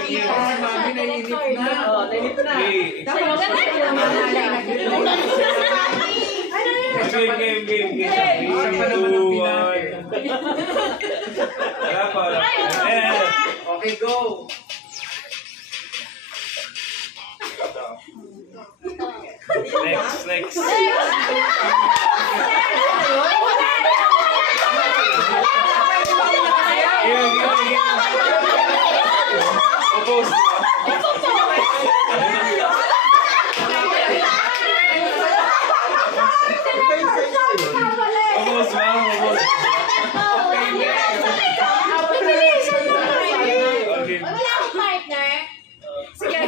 Mami nainip na. Oo, nainip na. Game. Isa pa naman ang pinapin. Wala pa. Okay, go. Next. Oppose. Wala akong partner. Sige.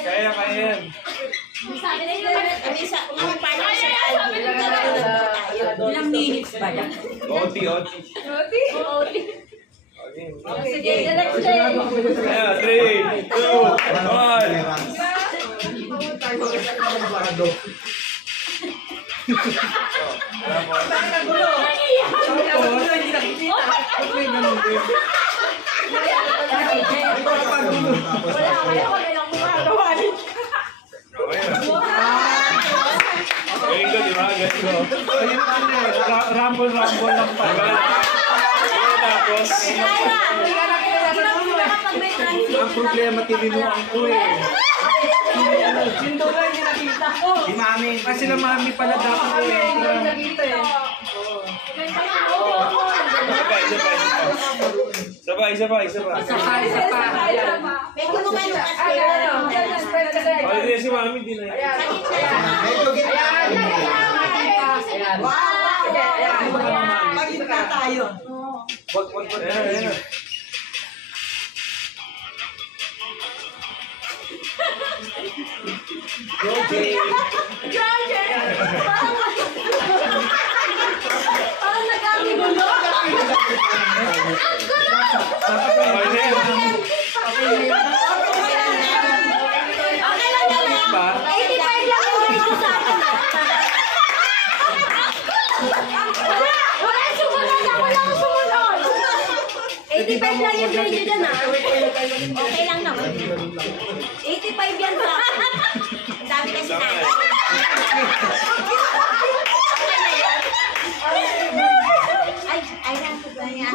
Kaya yan. Sabi na yun. Ang partner sa ilang minutes ba yan? OT. Sige, the next day. 3, 2, 1. Rumble lang pala. Tapos, Ang problema, tininuan ko eh. Sino na hindi nakita ko? Si Mami. Kasi sila Mami pala dapat eh. Sabay. May tulungan yung kasama. Pwede si Mami din na yan. Maging na tayo. Ayan. Parang nagkakigulo. Okay lang naman. 85 lang yung rate ko sa akin. Wala sumunod. Ako lang sumunod. 85 lang yung grade dyan ah. Okay lang naman. 85 yan sa akin. Sabi kasi na. Okay na yan. Ay, nasa ba yan?